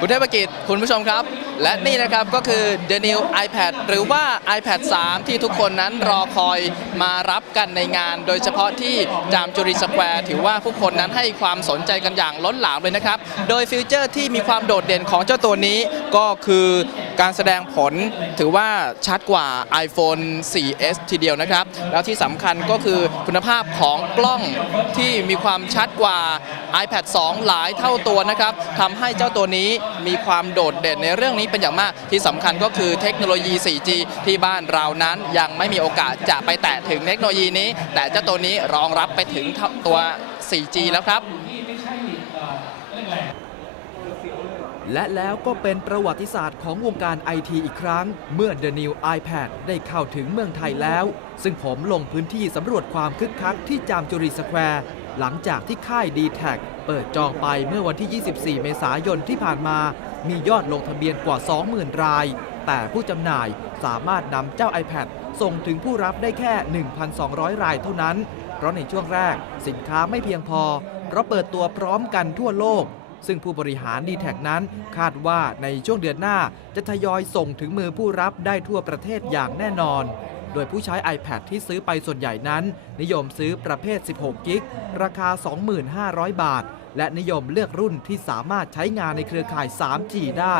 คุณเทพกิจคุณผู้ชมครับ และนี่นะครับก็คือ The New iPad หรือว่า iPad 3 ที่ทุกคนนั้นรอคอยมารับกันในงาน โดยเฉพาะที่จามจุรีสแควร์ถือว่าผู้คนนั้นให้ความสนใจกันอย่างล้นหลามเลยนะครับ โดยฟิวเจอร์ที่มีความโดดเด่นของเจ้าตัวนี้ก็คือการแสดงผลถือว่าชัดกว่า iPhone 4S ทีเดียวนะครับ แล้วที่สำคัญก็คือคุณภาพของกล้องที่มีความชัดกว่า iPad 2 หลายเท่าตัวนะครับทำให้เจ้าตัวนี้ มีความโดดเด่นในเรื่องนี้เป็นอย่างมาก ที่สำคัญก็คือเทคโนโลยี 4G ที่บ้านเรานั้นยังไม่มีโอกาสจะไปแตะถึงเทคโนโลยีนี้ แต่เจ้าตัวนี้รองรับไปถึงตัว 4G แล้วครับ และแล้วก็เป็นประวัติศาสตร์ของวงการไอทีอีกครั้ง เมื่อ The New iPad ได้เข้าถึงเมืองไทยแล้ว ซึ่งผมลงพื้นที่สำรวจความคึกคักที่จามจุรีสแควร์ หลังจากที่ค่าย d t แทเปิดจองไปเมื่อวันที่ 24 เมษายนที่ผ่านมา มียอดลงทะเบียนกว่า 20,000 ราย แต่ผู้จำหน่ายสามารถนำเจ้า iPad ส่งถึงผู้รับได้แค่ 1,200 รายเท่านั้น เพราะในช่วงแรกสินค้าไม่เพียงพอ เพราะเปิดตัวพร้อมกันทั่วโลก ซึ่งผู้บริหาร d t แทนั้นคาดว่าในช่วงเดือนหน้าจะทยอยส่งถึงมือผู้รับได้ทั่วประเทศอย่างแน่นอน โดยผู้ใช้ iPad ที่ซื้อไปส่วนใหญ่นั้น นิยมซื้อประเภท 16 กิก ราคา 25,000 บาท และนิยมเลือกรุ่นที่สามารถใช้งานในเครือข่าย 3G ได้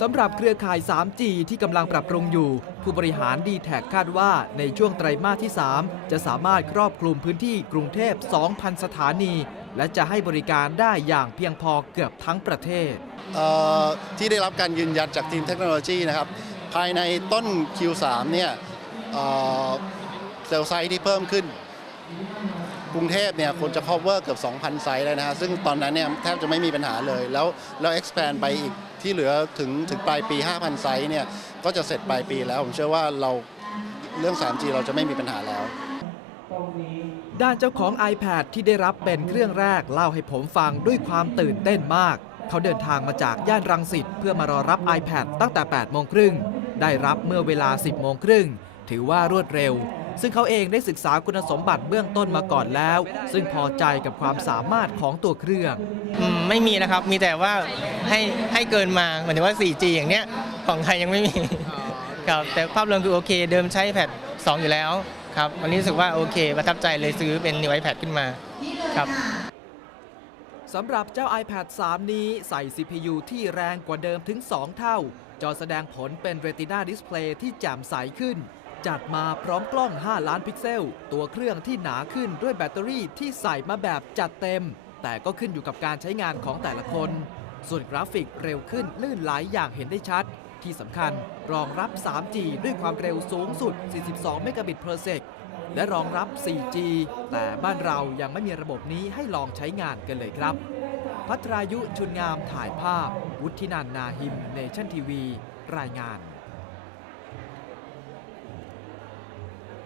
สำหรับเครือข่าย 3G ที่กำลังปรับปรุงอยู่ ผู้บริหาร d t แทคาดว่าในช่วงไตรมาสที่ 3 จะสามารถครอบคลุมพื้นที่กรุงเทพ 2,000 สถานี และจะให้บริการได้อย่างเพียงพอเกือบทั้งประเทศเที่ได้รับการยืนยันจากทีมเทคโนโลยีนะครับ ภายในต้น Q3 เนี่ย เซลล์ไซต์ที่เพิ่มขึ้น กรุงเทพเนี่ยควรจะ cover เกือบ 2,000 ไซต์แล้วนะฮะซึ่งตอนนั้นเนี่ยแทบจะไม่มีปัญหาเลย แล้วแล้ว expand ไปอีกที่เหลือถึงถึงปลายปี 5,000 ไซต์เนี่ยก็จะเสร็จปลายปีแล้ว ผมเชื่อว่าเราเรื่อง 3G เราจะไม่มีปัญหาแล้ว ด้านเจ้าของ iPad ที่ได้รับเป็นเครื่องแรกเล่าให้ผมฟังด้วยความตื่นเต้นมาก เขาเดินทางมาจากย่านรังสิตเพื่อมารอรับ iPad ตั้งแต่ 8 โมงครึ่ง ได้รับเมื่อเวลา 10 โมงครึ่ง ถือว่ารวดเร็ว ซึ่งเขาเองได้ศึกษาคุณสมบัติเบื้องต้นมาก่อนแล้ว ซึ่งพอใจกับความสามารถของตัวเครื่องอืมไม่มีนะครับ มีแต่ว่าให้ให้เกินมาหมายถึงว่า 4G อย่างเนี้ยของไทยยังไม่มีครับแต่ภาพรวมคือโอเค เดิมใช้แพด2 อยู่แล้วครับวันนี้รู้สึกว่าโอเคประทับใจเลยซื้อเป็น New iPad ขึ้นมาครับสำหรับเจ้า iPad 3 นี้ใส่ CPU ที่แรงกว่าเดิมถึง 2 เท่า จอแสดงผลเป็น Retina Display ที่แจ่มใสขึ้น จัดมาพร้อมกล้อง 5 ล้านพิกเซล ตัวเครื่องที่หนาขึ้นด้วยแบตเตอรี่ที่ใส่มาแบบจัดเต็ม แต่ก็ขึ้นอยู่กับการใช้งานของแต่ละคน ส่วนกราฟิกเร็วขึ้นลื่นไหลอย่างเห็นได้ชัด ที่สำคัญรองรับ 3G ด้วยความเร็วสูงสุด 42 เมกะบิต per sec และรองรับ 4G แต่บ้านเรายังไม่มีระบบนี้ให้ลองใช้งานกันเลยครับ พัทรายุชุนงามถ่ายภาพ วุฒินันนาหิมเนชั่นทีวี รายงาน